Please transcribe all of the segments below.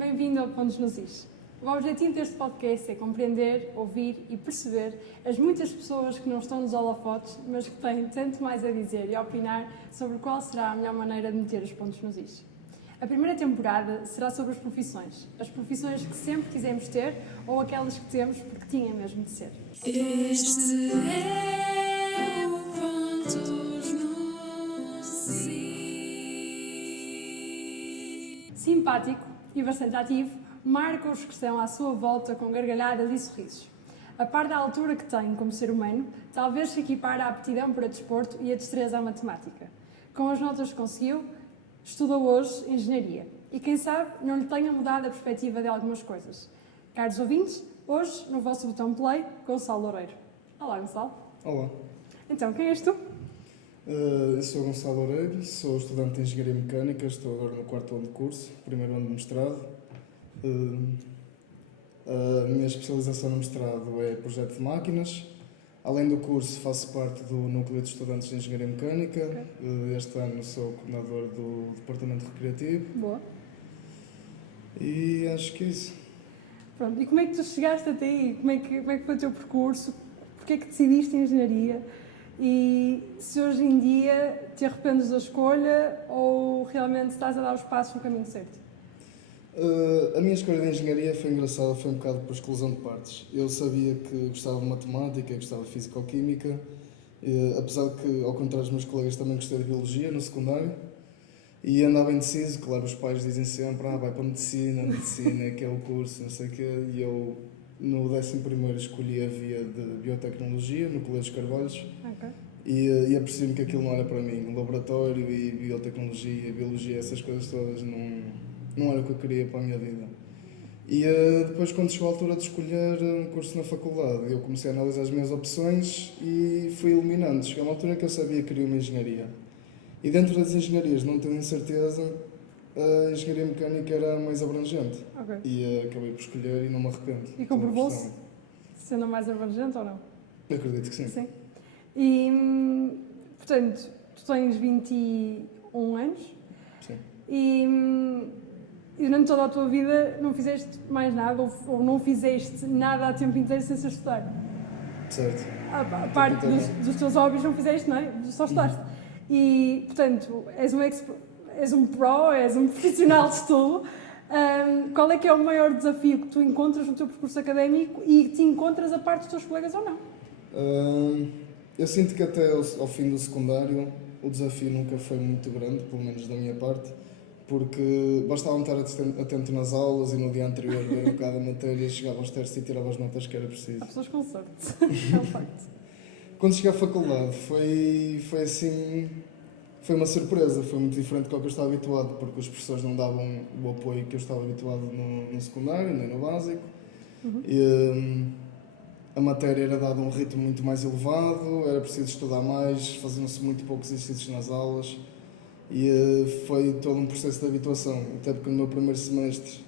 Bem-vindo ao Pontos nos Is. O objetivo deste podcast é compreender, ouvir e perceber as muitas pessoas que não estão nos holofotes, mas que têm tanto mais a dizer e a opinar sobre qual será a melhor maneira de meter os pontos nos is. A primeira temporada será sobre as profissões que sempre quisemos ter ou aquelas que temos porque tinha mesmo de ser. Este é o Pontos nos Is. Simpático e bastante ativo, marca os que estão à sua volta com gargalhadas e sorrisos. A par da altura que tem como ser humano, talvez se equipare à aptidão para desporto e a destreza à matemática. Com as notas que conseguiu, estudou hoje engenharia. E quem sabe não lhe tenha mudado a perspectiva de algumas coisas. Caros ouvintes, hoje no vosso botão play, Gonçalo Loureiro. Olá, Gonçalo. Olá, Então, quem és tu? eu sou Gonçalo Loureiro, sou estudante de Engenharia Mecânica, estou agora no 4º ano de curso, primeiro ano de mestrado. A minha especialização no mestrado é projeto de máquinas. Além do curso, faço parte do Núcleo de Estudantes de Engenharia Mecânica. Este ano sou coordenador do Departamento Recreativo Boa. e acho que é isso. Pronto, e como é que tu chegaste até aí? Como é que foi o teu percurso? Porquê é que decidiste engenharia? E se hoje em dia te arrependes da escolha ou realmente estás a dar os passos no caminho certo? A minha escolha de engenharia foi engraçada, foi um bocado por exclusão de partes. Eu sabia que gostava de matemática, gostava de físico-química, apesar de que, ao contrário dos meus colegas, também gostei de biologia no secundário. E andava indeciso, claro, os pais dizem sempre, vai para medicina é que é o curso, não sei o quê. E eu, no 11º, escolhi a via de biotecnologia, no Colégio Carvalhos. Ok. E apercebi-me que aquilo não era para mim. O laboratório e biotecnologia, biologia, essas coisas todas não era o que eu queria para a minha vida. E depois, quando chegou a altura de escolher um curso na faculdade, eu comecei a analisar as minhas opções e fui eliminando. Chegou uma altura que eu sabia que queria uma engenharia. E dentro das engenharias, não tenho certeza, a engenharia mecânica era a mais abrangente. Ok. E acabei por escolher e não me arrependo. E comprovou-se? Sendo mais abrangente ou não? Eu acredito que sim. Sim. E, portanto, tu tens 21 anos Sim. e durante toda a tua vida não fizeste mais nada ou não fizeste nada a tempo inteiro sem ser estudar. Certo. A parte dos teus hobbies não fizeste, não é? Só estudaste. E, portanto, és um pro, és um profissional de estudo. Qual é que é o maior desafio que tu encontras no teu percurso académico e te encontras a parte dos teus colegas ou não? Eu sinto que até ao fim do secundário o desafio nunca foi muito grande, pelo menos da minha parte, porque bastava estar atento nas aulas e no dia anterior ver um bocado a matéria, chegava aos testes e tirava as notas que era preciso. Há pessoas com sorte, é um facto. Quando cheguei à faculdade foi assim, foi uma surpresa, foi muito diferente do que eu estava habituado, porque os professores não davam o apoio que eu estava habituado no secundário, nem no básico. E, a matéria era dada a um ritmo muito mais elevado, era preciso estudar mais, faziam-se muito poucos exercícios nas aulas e foi todo um processo de habituação, até porque no meu primeiro semestre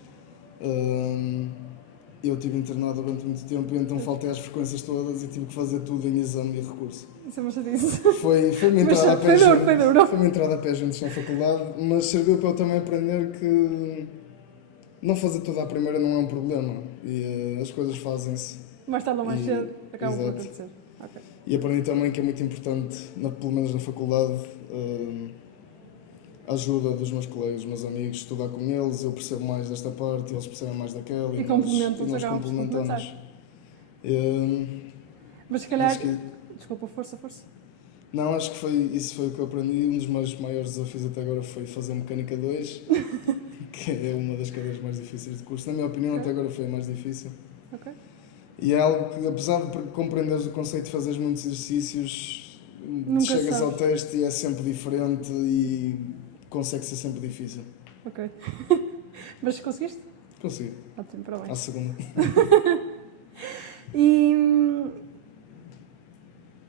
eu estive internado durante muito tempo e então faltei às frequências todas e tive que fazer tudo em exame e recurso. Isso é uma chatice. Foi uma entrada a pé duro. Foi uma entrada a pé juntos na faculdade, mas serviu para eu também aprender que não fazer tudo à primeira não é um problema e as coisas fazem-se. Mais tarde ou mais cedo acabam por Exato. acontecer. Okay. E aprendi também que é muito importante, pelo menos na faculdade, a ajuda dos meus colegas, dos meus amigos, estudar com eles, eu percebo mais desta parte, eles percebem mais daquela E nós complementamos. Mas se calhar... Que... Desculpa, força. Não, acho que isso foi o que eu aprendi. Um dos meus maiores desafios até agora foi fazer Mecânica 2, que é uma das cadeiras mais difíceis de curso. Na minha opinião, até agora foi a mais difícil. Ok. E é algo que, apesar de compreenderes o conceito de fazeres muitos exercícios, Nunca chegas sabes. ao teste e é sempre diferente e consegue ser sempre difícil. Ok. Mas conseguiste? Consigo. Ótimo, parabéns. À segunda.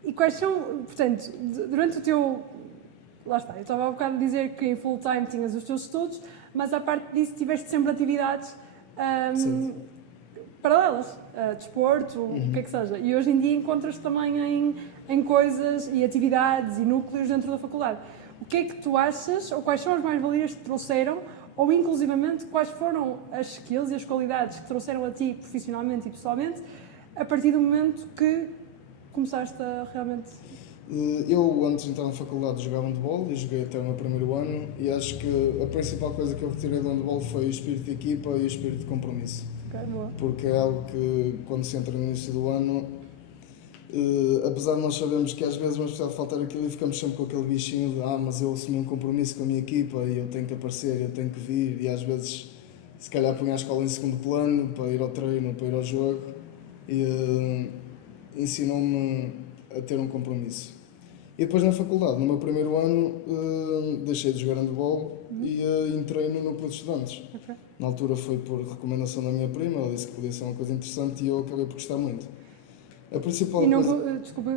E quais são, portanto, durante o teu... Lá está, eu estava há bocado a dizer que em full time tinhas os teus estudos, mas à parte disso tiveste sempre atividades paralelas, desporto, o que é que seja. E hoje em dia encontras também em coisas e atividades e núcleos dentro da faculdade. O que é que tu achas, ou quais são as mais-valias que te trouxeram, ou inclusivamente quais foram as skills e as qualidades que trouxeram a ti profissionalmente e pessoalmente a partir do momento que começaste a realmente... Eu, antes de entrar na faculdade, jogava handball e joguei até o meu primeiro ano, e acho que a principal coisa que eu retirei do handball foi o espírito de equipa e o espírito de compromisso. Okay, boa. Porque é algo que, quando se entra no início do ano, apesar de nós sabermos que às vezes vamos precisar de faltar aquilo e ficamos sempre com aquele bichinho de mas eu assumi um compromisso com a minha equipa e eu tenho que aparecer, eu tenho que vir, e às vezes se calhar ponho a escola em segundo plano para ir ao treino, para ir ao jogo, e ensinou-me a ter um compromisso. E depois na faculdade, no meu primeiro ano, deixei de jogar handball e entrei no núcleo de estudantes. Okay. Na altura foi por recomendação da minha prima, ela disse que podia ser uma coisa interessante e eu acabei por gostar muito. A principal e não, coisa... desculpa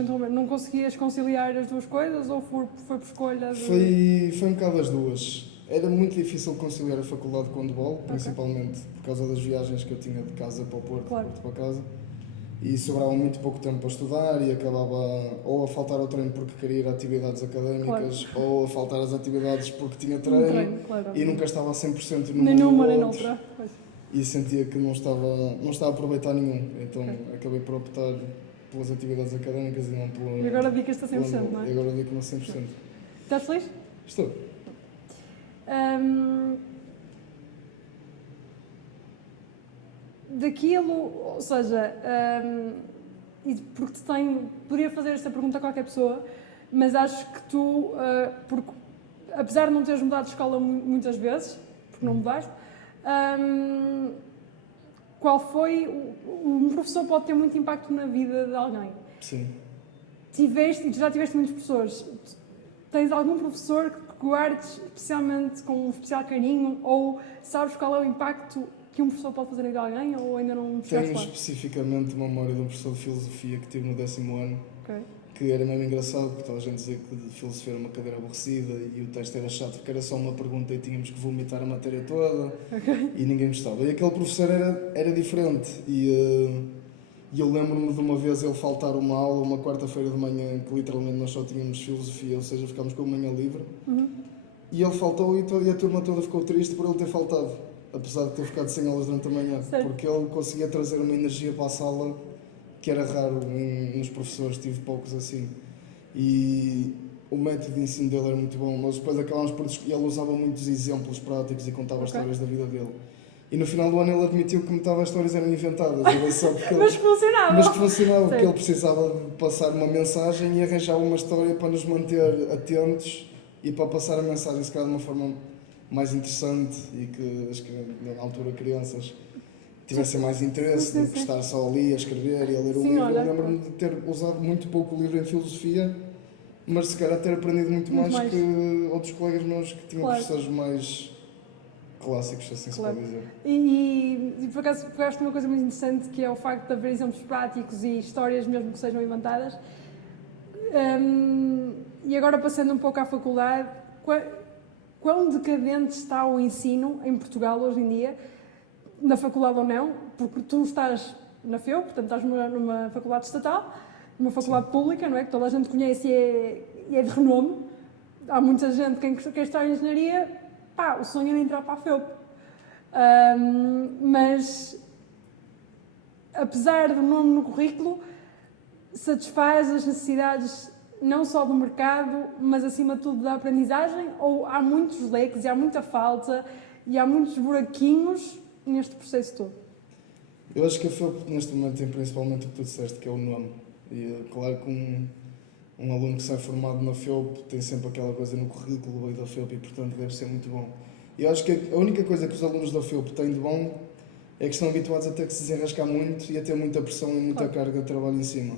interromper, não conseguias conciliar as duas coisas ou foi por escolha? Foi um bocado as duas. Era muito difícil conciliar a faculdade com o handball, principalmente por causa das viagens que eu tinha de casa para o Porto, claro. Porto para casa. E sobrava muito pouco tempo para estudar e acabava ou a faltar ao treino porque queria ir a atividades académicas, claro. Ou a faltar às atividades porque tinha treino, claro. E nunca estava a 100% numa nem numa nem noutra. E sentia que não estava a aproveitar nenhum, então acabei por optar pelas atividades académicas e não pelo... E agora dedicas-te a 100%, não é? E agora dedico-me a 100%. Estás feliz? Estou. Daquilo, ou seja, e porque poderia fazer esta pergunta a qualquer pessoa, mas acho que tu, porque apesar de não teres mudado de escola muitas vezes, porque não mudaste, qual foi... Um professor pode ter muito impacto na vida de alguém. Sim. E tu já tiveste muitos professores. Tens algum professor que guardes especialmente com um especial carinho, ou sabes qual é o impacto que um professor pode fazer na vida de alguém, ou ainda não chegaste lá? Tenho especificamente uma memória de um professor de filosofia que tive no 10º ano, que era mesmo engraçado, porque toda a gente dizia que filosofia era uma cadeira aborrecida e o texto era chato porque era só uma pergunta e tínhamos que vomitar a matéria toda, e ninguém gostava. E aquele professor era diferente, e eu lembro-me de uma vez ele faltar uma aula, uma quarta-feira de manhã, que literalmente nós só tínhamos filosofia, ou seja, ficámos com a manhã livre, e ele faltou e a turma toda ficou triste por ele ter faltado, apesar de ter ficado sem aulas durante a manhã, porque ele conseguia trazer uma energia para a sala que era raro nos professores, tive poucos assim. E o método de ensino dele era muito bom. Nós depois acabámos por discutir, ele usava muitos exemplos práticos e contava histórias da vida dele. E no final do ano ele admitiu que metade das histórias eram inventadas. Era só porque mas que funcionava. Mas que funcionava, porque ele precisava de passar uma mensagem e arranjava uma história para nos manter atentos e para passar a mensagem, se calhar de uma forma mais interessante e que, na altura, crianças tivessem mais interesse do que estar só ali a escrever e a ler o livro. Eu lembro-me de ter usado muito pouco o livro em filosofia, mas se calhar ter aprendido muito mais que outros colegas meus que tinham professores mais clássicos, assim se pode dizer. E por acaso pegaste uma coisa muito interessante, que é o facto de haver exemplos práticos e histórias mesmo que sejam inventadas. E agora passando um pouco à faculdade, quão decadente está o ensino em Portugal hoje em dia? Na faculdade ou não, porque tu estás na FEUP, portanto estás numa faculdade estatal, numa faculdade pública, não é? Que toda a gente conhece e é de renome. Há muita gente que quer estar em engenharia, o sonho era entrar para a FEUP. Mas, apesar do nome no currículo, satisfaz as necessidades não só do mercado, mas acima de tudo da aprendizagem, ou há muitos leques e há muita falta e há muitos buraquinhos neste processo todo? Eu acho que a FEUP neste momento tem principalmente o que tu disseste, que é o nome. E claro que um aluno que sai formado na FEUP tem sempre aquela coisa no currículo veio da FEUP e portanto deve ser muito bom. E eu acho que a única coisa que os alunos da FEUP têm de bom é que estão habituados a ter que se desenrascar muito e a ter muita pressão e muita carga de trabalho em cima.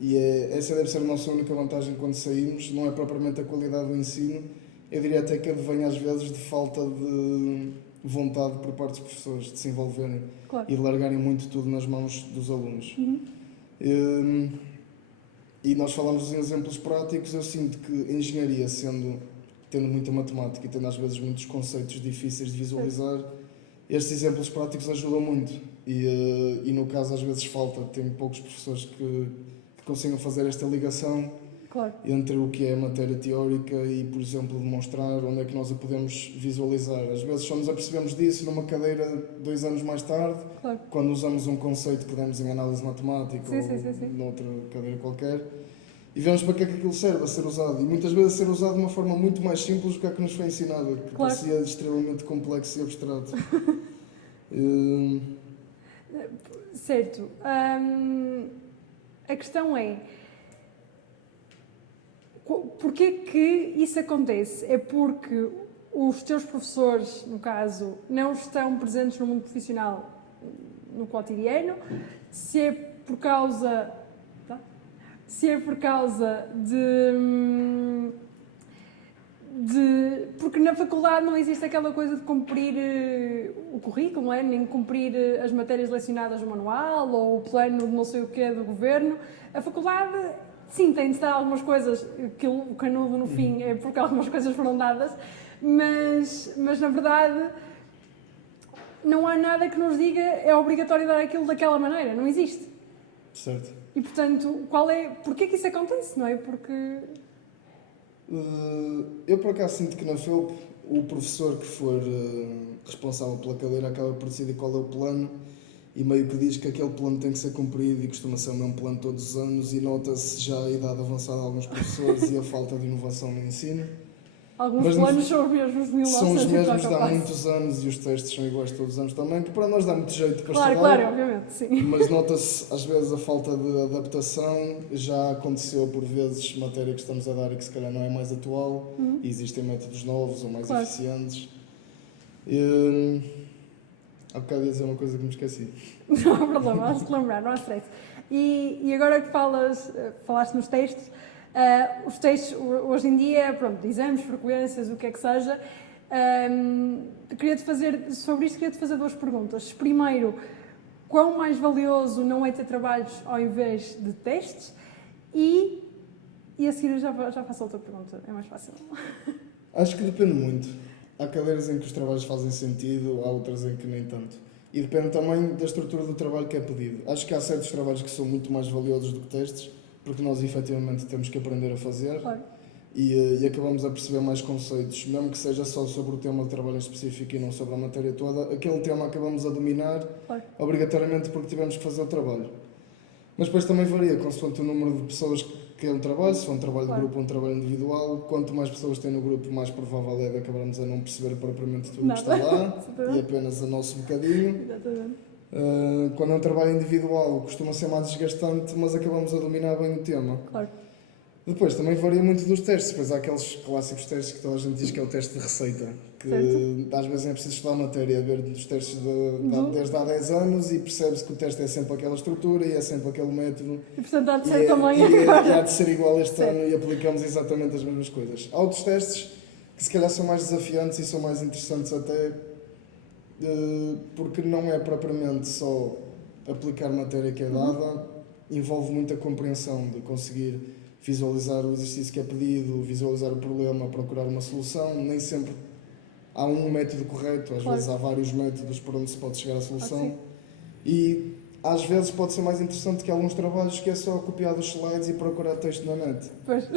E essa deve ser a nossa única vantagem quando saímos, não é propriamente a qualidade do ensino, eu diria até que advém às vezes de falta de vontade por parte dos professores de se envolverem e de largarem muito tudo nas mãos dos alunos. E nós falamos em exemplos práticos, eu sinto que a engenharia, tendo muita matemática e tendo às vezes muitos conceitos difíceis de visualizar, estes exemplos práticos ajudam muito. E no caso às vezes falta, tem poucos professores que consigam fazer esta ligação Claro. entre o que é a matéria teórica e, por exemplo, demonstrar onde é que nós a podemos visualizar. Às vezes só nos apercebemos disso numa cadeira 2 anos mais tarde, Claro. quando usamos um conceito que demos em análise matemática Sim, ou sim, sim, sim. noutra cadeira qualquer, e vemos para que é que aquilo serve a ser usado. E muitas vezes a ser usado de uma forma muito mais simples do que a que nos foi ensinada, que Claro. parecia extremamente complexo e abstrato. Certo. A questão é, porquê que isso acontece? É porque os teus professores, no caso, não estão presentes no mundo profissional no cotidiano? Se é por causa... Se é por causa porque na faculdade não existe aquela coisa de cumprir o currículo, não é? Nem cumprir as matérias lecionadas no manual ou o plano de não sei o quê do governo. A faculdade, sim, tem de estar algumas coisas, o canudo no fim é porque algumas coisas foram dadas, mas na verdade não há nada que nos diga é obrigatório dar aquilo daquela maneira, não existe. Certo. E portanto, porquê que isso acontece, não é? Porque... Eu por acaso sinto que na FEUP o professor que for responsável pela cadeira acaba por decidir qual é o plano e meio que diz que aquele plano tem que ser cumprido e costuma ser o mesmo plano todos os anos e nota-se já a idade avançada de alguns professores e a falta de inovação no ensino. Alguns Mas, planos são os mesmos de 1900 são os mesmos e de há quase. muitos anos e os testes são iguais todos os anos também, que para nós dá muito jeito para Claro, estudar. claro, obviamente, sim. Mas nota-se às vezes a falta de adaptação, já aconteceu por vezes matéria que estamos a dar e que se calhar não é mais atual, e existem métodos novos ou mais Claro. eficientes. Há bocado ia dizer uma coisa que me esqueci. Não há problema, há de te lembrar, não há stress. E agora que falaste nos textos, os textos hoje em dia, pronto, exames, frequências, o que é que seja, sobre isto queria-te fazer 2 perguntas. Primeiro, quão mais valioso não é ter trabalhos ao invés de testes? E a seguir eu já faço outra pergunta, é mais fácil. Acho que depende muito. Há cadeiras em que os trabalhos fazem sentido, há outras em que nem tanto. E depende também da estrutura do trabalho que é pedido. Acho que há certos trabalhos que são muito mais valiosos do que testes, porque nós efetivamente temos que aprender a fazer. Claro. E acabamos a perceber mais conceitos, mesmo que seja só sobre o tema de trabalho específico e não sobre a matéria toda, aquele tema acabamos a dominar, Claro. obrigatoriamente porque tivemos que fazer o trabalho. Mas depois também varia, consoante o número de pessoas que é um trabalho, se for um trabalho de Claro. grupo ou um trabalho individual, quanto mais pessoas tem no grupo, mais provável é de acabarmos a não perceber propriamente tudo o que está lá, e apenas o nosso bocadinho. Exatamente. Quando é um trabalho individual, costuma ser mais desgastante, mas acabamos a dominar bem o tema. Claro. Depois também varia muito dos testes, depois há aqueles clássicos testes que toda a gente diz que é o teste de receita, que Certo. às vezes é preciso estudar a matéria, a ver dos testes desde há 10 anos e percebe-se que o teste é sempre aquela estrutura e é sempre aquele método. E portanto há de E ser também e agora. há de ser igual este Certo. ano e aplicamos exatamente as mesmas coisas. Há outros testes que se calhar são mais desafiantes e são mais interessantes até porque não é propriamente só aplicar matéria que é dada, envolve muita compreensão de conseguir visualizar o exercício que é pedido, visualizar o problema, procurar uma solução. Nem sempre há um método correto, às Claro. vezes há vários métodos por onde se pode chegar à solução. sim. E às vezes pode ser mais interessante que alguns trabalhos que é só copiar os slides e procurar texto na net. Pois.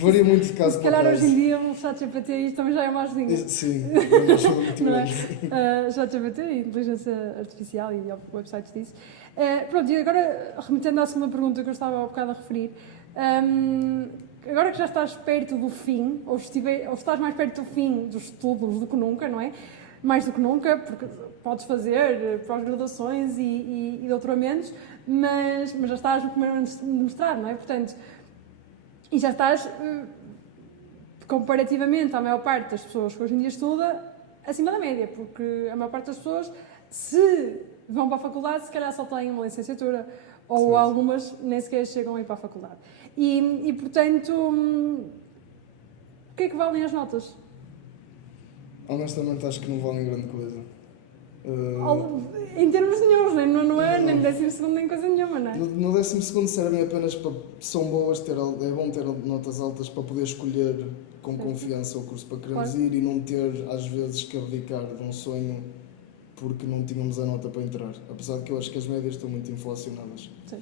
Varia muito de caso Se para calhar caso. hoje em dia o ChatGPT isto também já é uma ajudinha. Sim, é uma ajuda muito Não é? grande. ChatGPT, inteligência artificial e websites disso. Pronto, e agora, remetendo à segunda pergunta que eu estava há bocado a referir, agora que já estás perto do fim, ou estás mais perto do fim dos estudos do que nunca, não é? Mais do que nunca, porque podes fazer pós-graduações e doutoramentos, mas já estás no primeiro ano de mestrado, não é? Portanto, e já estás, comparativamente à maior parte das pessoas que hoje em dia estuda, acima da média, porque a maior parte das pessoas, se vão para a faculdade, se calhar só têm uma licenciatura, ou Certo. algumas nem sequer chegam a ir para a faculdade. E portanto, o que é que valem as notas? Honestamente, acho que não valem grande coisa. Em termos nenhums, nem no nono ano, nem no 12º, nem coisa nenhuma, não é? No 12º servem apenas para. São boas, é bom ter notas altas para poder escolher com Sim. confiança o curso para queremos Claro. ir e não ter, às vezes, que abdicar de um sonho porque não tínhamos a nota para entrar. Apesar de que eu acho que as médias estão muito inflacionadas. Sim.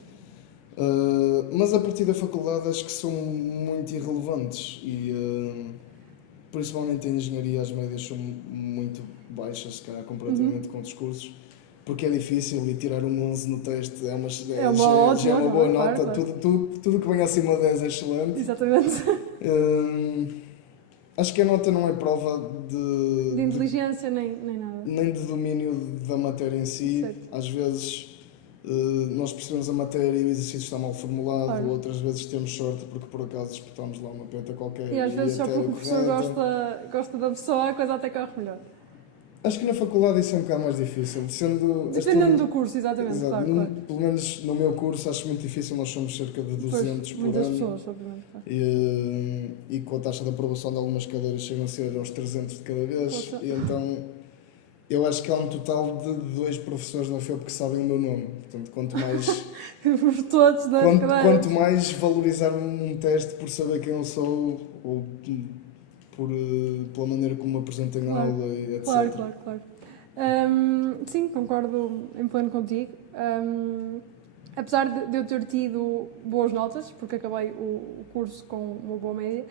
Mas a partir da faculdade acho que são muito irrelevantes e principalmente em engenharia as médias são muito baixas, se calhar, comparativamente com outros cursos, porque é difícil e tirar um 11 no teste é uma, já é ótima, uma boa claro, nota, claro. tudo que vem acima de 10 é excelente. Exatamente. Acho que a nota não é prova De inteligência nem nada. nem de domínio da matéria em si. Certo. Às vezes nós percebemos a matéria e o exercício está mal formulado, Claro. outras vezes temos sorte porque por acaso espetamos lá uma peta qualquer. E às vezes só até porque o professor correta. gosta da pessoa, a coisa até corre melhor. Acho que na faculdade isso é um bocado mais difícil. Dependendo do curso, exatamente, Exato. claro, claro. Pelo menos no meu curso acho muito difícil, nós somos cerca de 200 por Muitas ano. pessoas, obviamente. Claro. E com a taxa de aprovação de algumas cadeiras chegam a ser aos 300 de cada vez. Poxa. E então eu acho que há um total de 2 professores na FEUP que sabem o meu nome. Portanto, quanto mais, Os todos das cadeiras. quanto mais valorizar um teste por saber quem eu sou ou pela maneira como me apresento em Claro. aula e etc. Claro. Sim, concordo em pleno contigo. Apesar de eu ter tido boas notas, porque acabei o curso com uma boa média,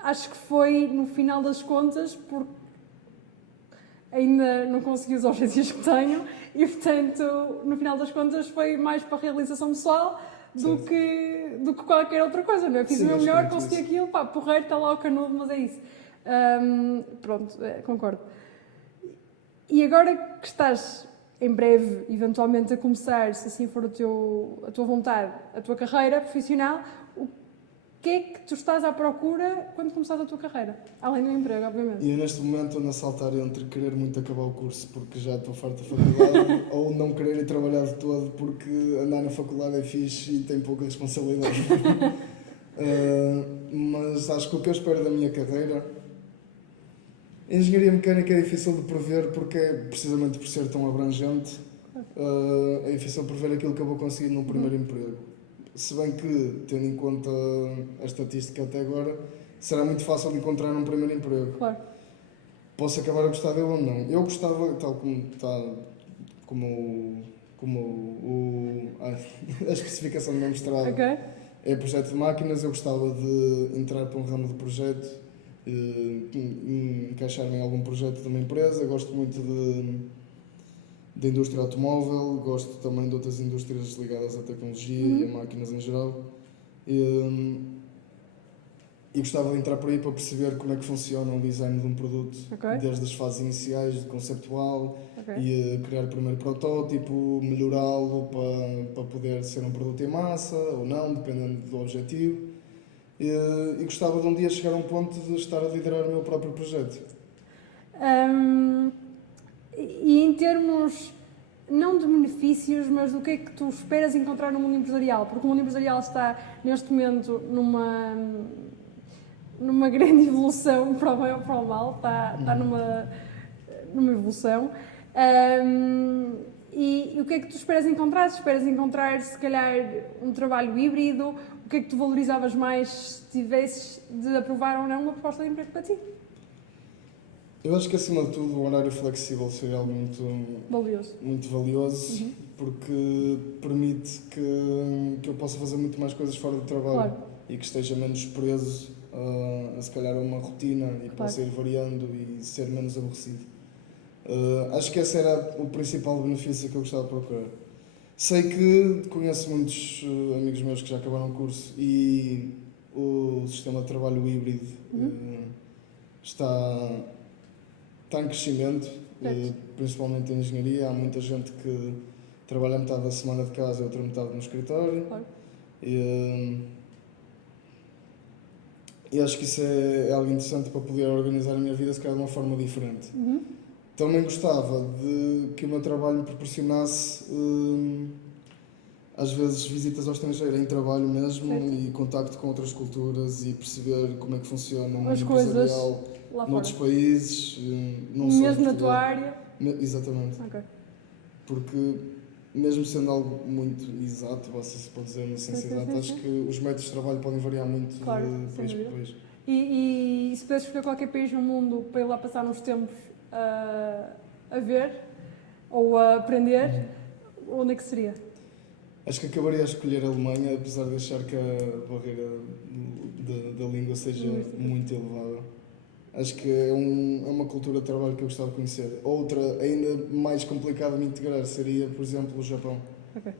acho que foi no final das contas porque ainda não consegui os objetivos que tenho e, portanto, no final das contas foi mais para a realização pessoal do que qualquer outra coisa, não é? Fiz Sim, o meu acho que é melhor, muito consegui isso. aquilo, pá, porreiro, está lá o canudo, mas é isso. Pronto, concordo. E agora que estás em breve, eventualmente, a começar, se assim for a tua vontade, a tua carreira profissional, o que é que tu estás à procura quando começares a tua carreira? Além do emprego, obviamente. E eu neste momento ando a saltar entre querer muito acabar o curso porque já estou farto da faculdade ou não querer ir trabalhar de todo porque andar na faculdade é fixe e tem pouca responsabilidade. Mas acho que o que eu espero da minha carreira, a engenharia mecânica é difícil de prever porque é precisamente por ser tão abrangente, é difícil prever aquilo que eu vou conseguir no primeiro emprego. Se bem que, tendo em conta a estatística até agora, será muito fácil de encontrar um primeiro emprego. Claro. Posso acabar a gostar dele ou não. Eu gostava, tal como a especificação do meu mestrado Ok? é projeto de máquinas, eu gostava de entrar para um ramo de projeto, encaixar-me em algum projeto de uma empresa. Gosto muito de indústria automóvel, gosto também de outras indústrias ligadas à tecnologia e a máquinas em geral. E gostava de entrar por aí para perceber como é que funciona o design de um produto, Ok. desde as fases iniciais, de conceptual, Ok. e criar o primeiro protótipo, melhorá-lo para poder ser um produto em massa ou não, dependendo do objetivo. E gostava de um dia chegar a um ponto de estar a liderar o meu próprio projeto. E em termos, não de benefícios, mas do que é que tu esperas encontrar no mundo empresarial? Porque o mundo empresarial está, neste momento, numa grande evolução, para o bem ou para o mal, está numa evolução. E o que é que tu esperas encontrar? Esperas encontrar, se calhar, um trabalho híbrido? O que é que tu valorizavas mais se tivesses de aprovar ou não uma proposta de emprego para ti? Eu acho que, acima de tudo, o horário flexível seria algo Valioso. muito valioso, porque permite que eu possa fazer muito mais coisas fora do trabalho. Claro. E que esteja menos preso a se calhar a uma rotina e Claro. possa ir variando e ser menos aborrecido. Acho que esse era o principal benefício que eu gostava de procurar. Sei que conheço muitos amigos meus que já acabaram o curso e o sistema de trabalho híbrido está em crescimento, principalmente em engenharia. Há muita gente que trabalha metade da semana de casa e outra metade no escritório. Claro. E acho que isso é algo interessante para poder organizar a minha vida, se calhar de uma forma diferente. Também gostava de que o meu trabalho me proporcionasse, às vezes, visitas ao estrangeiro em trabalho mesmo, Certo. e contacto com outras culturas e perceber como é que funciona o mundo As coisas empresarial lá noutros fora. países, não só em Mesmo na tua Portugal. área. Exatamente. Ok. Porque, mesmo sendo algo muito exato, se pode dizer na ciência Sim, sim, exata, sim, acho sim. que os métodos de trabalho podem variar muito Claro, de sem país dúvida. para país. E se pudesses escolher qualquer país no mundo para ir lá passar uns tempos a ver ou a aprender, onde é que seria? Acho que acabaria a escolher a Alemanha, apesar de achar que a barreira da língua seja muito elevada. Acho que é uma cultura de trabalho que eu gostava de conhecer. Outra, ainda mais complicada de me integrar, seria, por exemplo, o Japão. Ok.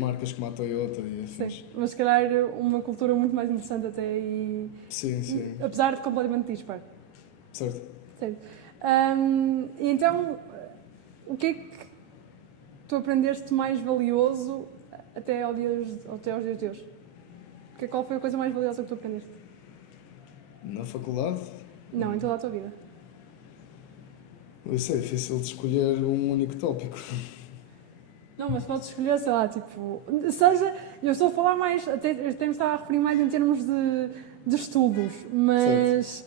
Marcas como a Toyota e afins. Sim, mas se calhar uma cultura muito mais interessante até e... Sim. Apesar de completamente dispar. Certo. Certo. E então, o que é que tu aprendeste mais valioso até aos dias de hoje? Qual foi a coisa mais valiosa que tu aprendeste? Na faculdade? Não, em toda a tua vida. Isso é difícil de escolher um único tópico. Não, mas podes escolher, sei lá, tipo... Seja, eu estou a falar mais, até me estava a referir mais em termos de estudos, mas...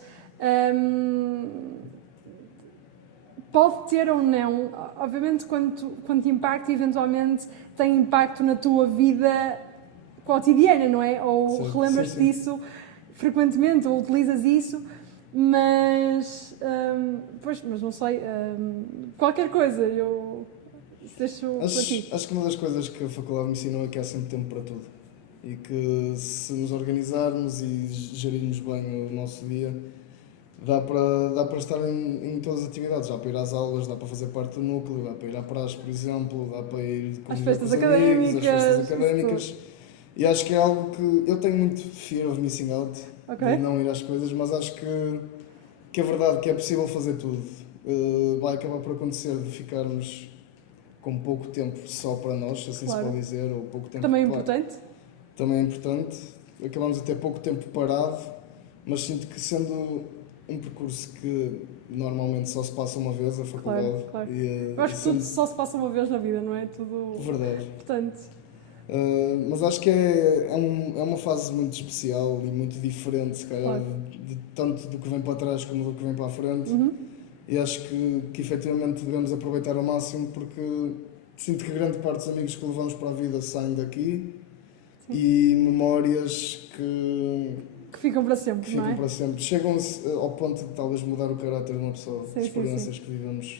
pode ter ou não, obviamente quando te impacta, eventualmente tem impacto na tua vida cotidiana, não é? Ou Sim, relembras-te sim. disso frequentemente, ou utilizas isso, mas... mas não sei, qualquer coisa, eu deixo por aqui. Acho que uma das coisas que a faculdade me ensinou é que há sempre tempo para tudo. E que se nos organizarmos e gerirmos bem o nosso dia, dá para estar em todas as atividades. Dá para ir às aulas, dá para fazer parte do núcleo, dá para ir à praxe, por exemplo, dá para ir Às com festas os amigos, académicas, às festas académicas. E acho que é algo que eu tenho muito fear of missing out, Ok. de não ir às coisas, mas acho que é verdade que é possível fazer tudo. Vai acabar por acontecer de ficarmos com pouco tempo só para nós, assim Claro. se pode dizer, ou pouco tempo Também é para... importante. Também é importante. Acabamos a ter pouco tempo parado, mas sinto que sendo um percurso que normalmente só se passa uma vez, a faculdade. Claro. E, Eu acho que tudo só se passa uma vez na vida, não é? Tudo verdade. importante. Mas acho que é uma fase muito especial e muito diferente, se calhar, Claro. de tanto do que vem para trás como do que vem para a frente. E acho que efetivamente devemos aproveitar ao máximo, porque sinto que grande parte dos amigos que levamos para a vida saem daqui. Sim. E memórias que ficam para sempre, não é? Para sempre. Chegam ao ponto de talvez mudar o caráter de uma pessoa, Sim, experiências que vivemos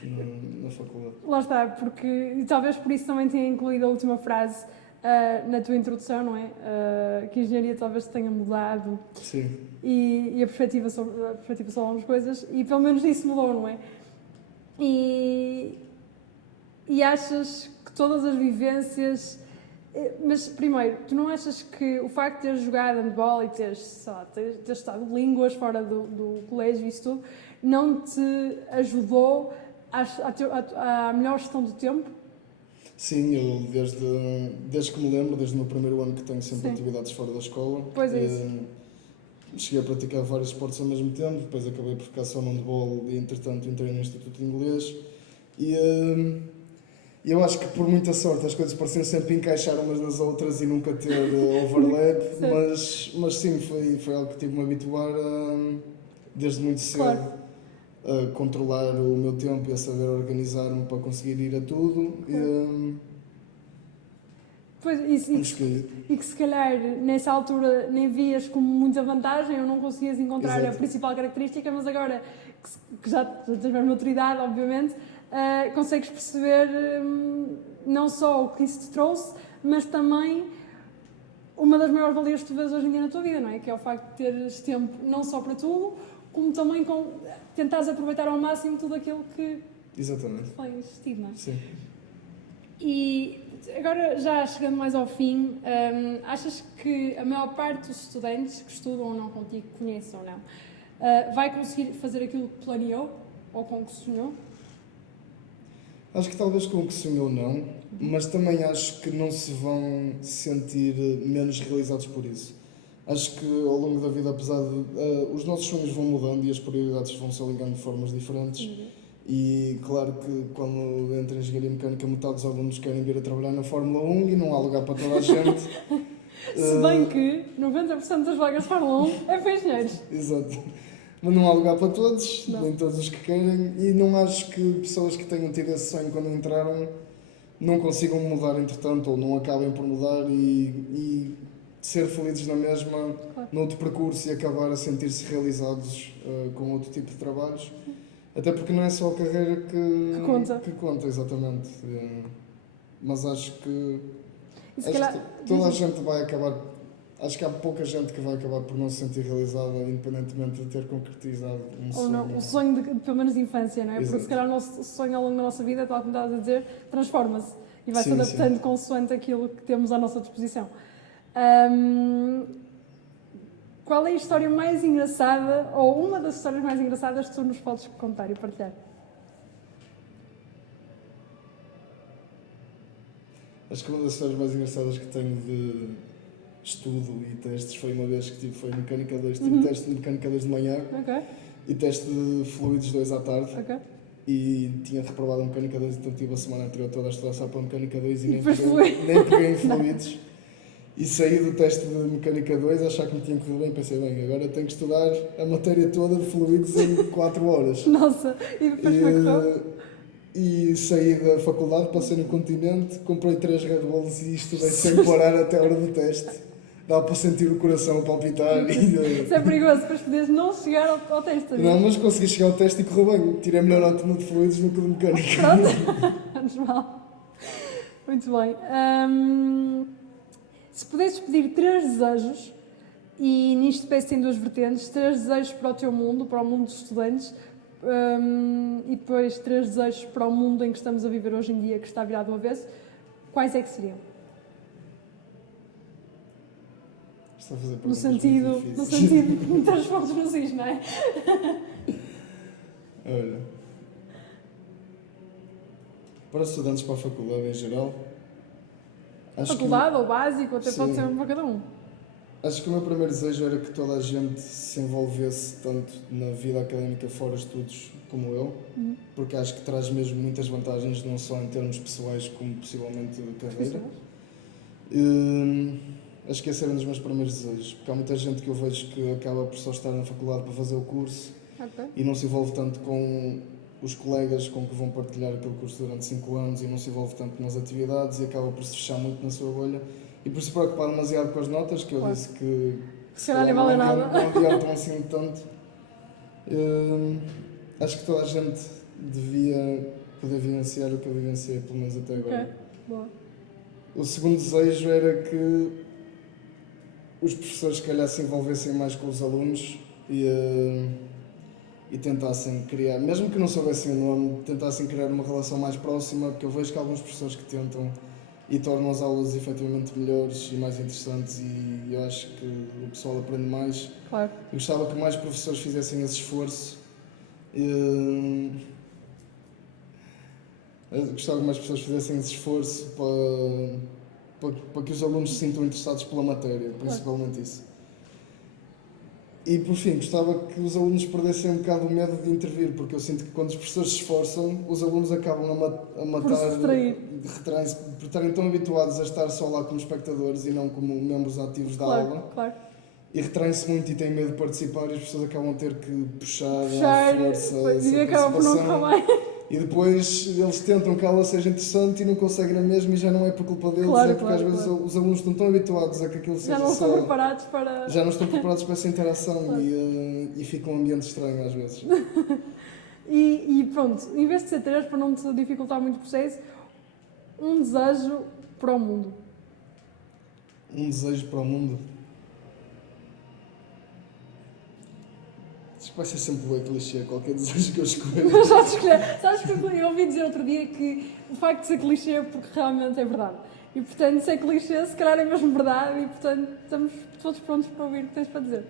na faculdade. Lá está, porque e talvez por isso também tenha incluído a última frase na tua introdução, não é? Que a engenharia talvez tenha mudado. Sim. E a perspectiva sobre algumas coisas, e pelo menos isso mudou, não é? E achas que todas as vivências... Mas, primeiro, tu não achas que o facto de teres jogado handball e teres estudado línguas fora do colégio e isso tudo, não te ajudou à melhor gestão do tempo? Sim, eu desde que me lembro, desde o meu primeiro ano que tenho sempre Sim. atividades fora da escola. Pois é isso. Cheguei a praticar vários esportes ao mesmo tempo, depois acabei por ficar só no handball e entretanto entrei no Instituto de Inglês. E eu acho que por muita sorte as coisas pareciam sempre encaixar umas nas outras e nunca ter overlap, mas sim, foi algo que tive de me habituar desde muito cedo. Claro. A controlar o meu tempo e a saber organizar-me para conseguir ir a tudo. Pois, e que se calhar nessa altura nem vias como muita vantagem ou não conseguias encontrar Exato. a principal característica, mas agora que já tens mais maturidade, obviamente, consegues perceber não só o que isso te trouxe, mas também uma das maiores valias que tu vês hoje em dia na tua vida, não é? Que é o facto de teres tempo não só para tudo, como também tentares aproveitar ao máximo tudo aquilo que Exatamente. tens tido, não é? Sim. E agora, já chegando mais ao fim, achas que a maior parte dos estudantes que estudam ou não contigo, conhecem ou não, vai conseguir fazer aquilo que planeou ou com que sonhou? Acho que talvez com o que sonhou não, mas também acho que não se vão sentir menos realizados por isso. Acho que ao longo da vida, apesar de... os nossos sonhos vão mudando e as prioridades vão se alinhando de formas diferentes. E claro que quando entra em engenharia mecânica, metade dos alunos querem vir a trabalhar na Fórmula 1 e não há lugar para toda a gente. Se bem que 90% das vagas de Fórmula 1 é para engenheiros. Exato. Mas não há lugar para todos, Não. nem todos os que querem, e não acho que pessoas que tenham tido esse sonho quando entraram não consigam mudar entretanto, ou não acabem por mudar e ser felizes na mesma, Claro. noutro percurso e acabar a sentir-se realizados com outro tipo de trabalhos. Até porque não é só a carreira que conta. exatamente. Mas acho que E se Acho calhar, que toda a gente vai acabar. Acho que há pouca gente que vai acabar por não se sentir realizada, independentemente de ter concretizado um ou sonho. não, o sonho de, pelo menos de infância, não é? Porque Exato. se calhar o nosso sonho ao longo da nossa vida, tal como estavas a dizer, transforma-se e vai se Sim, adaptando consoante aquilo que temos à nossa disposição. Ahm, qual é a história mais engraçada, ou uma das histórias mais engraçadas que tu nos podes contar e partilhar? Acho que uma das histórias mais engraçadas que tenho de estudo e testes foi uma vez que tive, foi Mecânica 2, tive teste de Mecânica 2 de manhã Ok, e teste de Fluidos 2 à tarde. ok. E tinha reprovado a Mecânica 2, então tive a semana anterior toda a estudar só para a Mecânica 2 e Depois nem peguei em Fluidos. E saí do teste de Mecânica 2 a achar que me tinha corrido bem, pensei, bem, agora tenho que estudar a matéria toda de Fluidos em 4 horas. Nossa, e depois como é que correu? E saí da faculdade, passei no continente, comprei 3 Red Bulls e estudei sem parar até a hora do teste. Dava para sentir o coração a palpitar. Isso é perigoso, depois podes não chegar ao teste. Não, mas consegui chegar ao teste e correu bem. Tirei a melhor nota no de Fluidos do que de Mecânica. Pronto, menos mal. Muito bem. Se pudesses pedir 3 desejos, e nisto peço em 2 vertentes, 3 desejos para o teu mundo, para o mundo dos estudantes, e depois 3 desejos para o mundo em que estamos a viver hoje em dia, que está virado ao avesso, quais é que seriam? Estou a fazer No perguntas sentido, muito no difíceis. sentido de meter os pontos nos is, não é? Olha, para os estudantes para a faculdade em geral, acho Faculdade ou básico, até pode Sim. ser para cada um. Acho que o meu primeiro desejo era que toda a gente se envolvesse tanto na vida académica fora estudos como eu, porque acho que traz mesmo muitas vantagens, não só em termos pessoais, como possivelmente de carreira. Acho que esse era um dos meus primeiros desejos, porque há muita gente que eu vejo que acaba por só estar na faculdade para fazer o curso Ok. e não se envolve tanto com os colegas com que vão partilhar aquele curso durante 5 anos e não se envolve tanto nas atividades e acaba por se fechar muito na sua bolha e por se preocupar demasiado com as notas, que eu Claro. disse que Se calhar nem vale nada. não adiantam assim tanto. Acho que toda a gente devia poder vivenciar o que eu vivenciei, pelo menos até agora. Ok, boa. O segundo desejo era que os professores, se calhar, se envolvessem mais com os alunos e tentassem criar, mesmo que não soubessem o nome, tentassem criar uma relação mais próxima, porque eu vejo que há alguns professores que tentam e tornam as aulas efetivamente melhores e mais interessantes e eu acho que o pessoal aprende mais. Claro. Eu gostava que mais professores fizessem esse esforço. Eu gostava que mais pessoas fizessem esse esforço para que os alunos se sintam interessados pela matéria, principalmente isso. E por fim, gostava que os alunos perdessem um bocado o medo de intervir, porque eu sinto que quando os professores se esforçam, os alunos acabam a matar, Por se retrair. retraem-se, por estarem tão habituados a estar só lá como espectadores e não como membros ativos da Claro, aula. claro. E retraem-se muito e têm medo de participar e as pessoas acabam a ter que puxar Puxar, à força e essa acaba por não participação. correr bem. E depois eles tentam que a aula seja interessante e não conseguem na mesma e já não é por culpa deles, Claro, é porque claro, às vezes claro. os alunos estão tão habituados a que aquilo seja Já não só... estão preparados para... Já não estão preparados para essa interação Claro. e fica um ambiente estranho às vezes. E pronto, em vez de ser 3, para não te dificultar muito o processo, um desejo para o mundo. Um desejo para o mundo. Acho que vai ser sempre bem clichê, qualquer desejo que eu escolha. Mas já te escolher. Sabes que eu ouvi dizer outro dia que o facto de ser clichê é porque realmente é verdade. E portanto, se é clichê, se calhar é mesmo verdade e portanto estamos todos prontos para ouvir o que tens para dizer.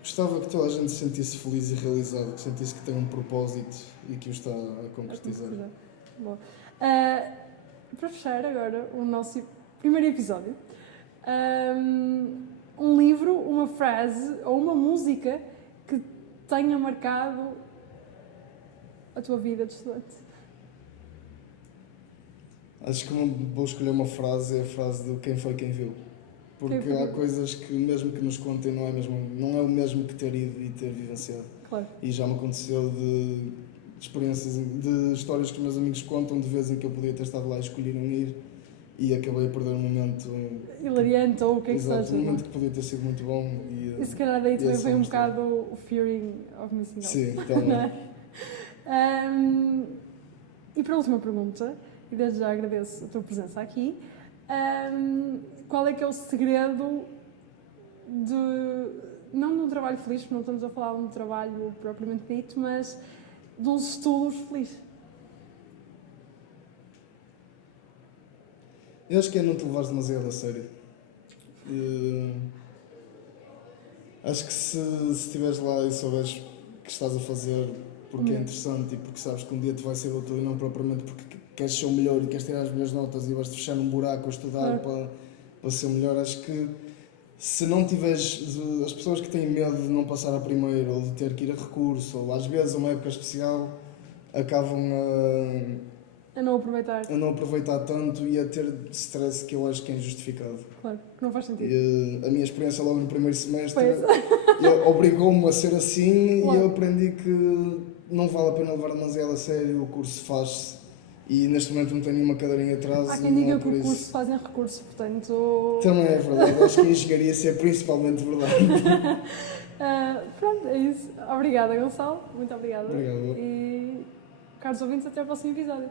Gostava que toda a gente se sentisse feliz e realizado, que sentisse que tem um propósito e que o está a concretizar. Boa. Para fechar agora o nosso primeiro episódio, um livro, uma frase ou uma música que tenha marcado a tua vida de estudante. Acho que vou escolher uma frase, é a frase do quem foi quem viu. Porque Quem foi há quem- coisas que mesmo que nos contem não é o mesmo que ter ido e ter vivenciado. Claro. E já me aconteceu de experiências, de histórias que os meus amigos contam de vezes em que eu podia ter estado lá e escolhi não ir e acabei a perder um momento, Hilariante ou o que é que exato, seja. um não é? momento que podia ter sido muito bom. E se calhar daí também esse vem um vamos ter. bocado o fearing of missing out. Sim, Não também. é? E para a última pergunta, e desde já agradeço a tua presença aqui, Qual é que é o segredo não de um trabalho feliz, porque não estamos a falar de um trabalho propriamente dito, mas de uns estudos felizes? Eu acho que é não te levares demasiado a sério. Acho que se estiveres lá e souberes que estás a fazer porque é interessante e porque sabes que um dia te vai ser útil e não propriamente porque queres ser o melhor e queres tirar as melhores notas e vais-te fechar num buraco a estudar para ser o melhor, acho que se não tiveres as pessoas que têm medo de não passar a primeira ou de ter que ir a recurso ou às vezes a uma época especial acabam A não aproveitar. a não aproveitar tanto e a ter stress que eu acho que é injustificado. Claro, que não faz sentido. E, a minha experiência logo no primeiro semestre Pois. obrigou-me a ser assim Claro. e eu aprendi que não vale a pena levar demasiado a sério, o curso faz-se e neste momento não tenho nenhuma cadeirinha atrás. Há e quem não diga é que por o isso. curso fazem recurso, portanto... Também é verdade, acho que a engenharia isso é principalmente verdade. Pronto, é isso. Obrigada, Gonçalo. Muito obrigada. Obrigado. E, caros ouvintes, até ao próximo episódio.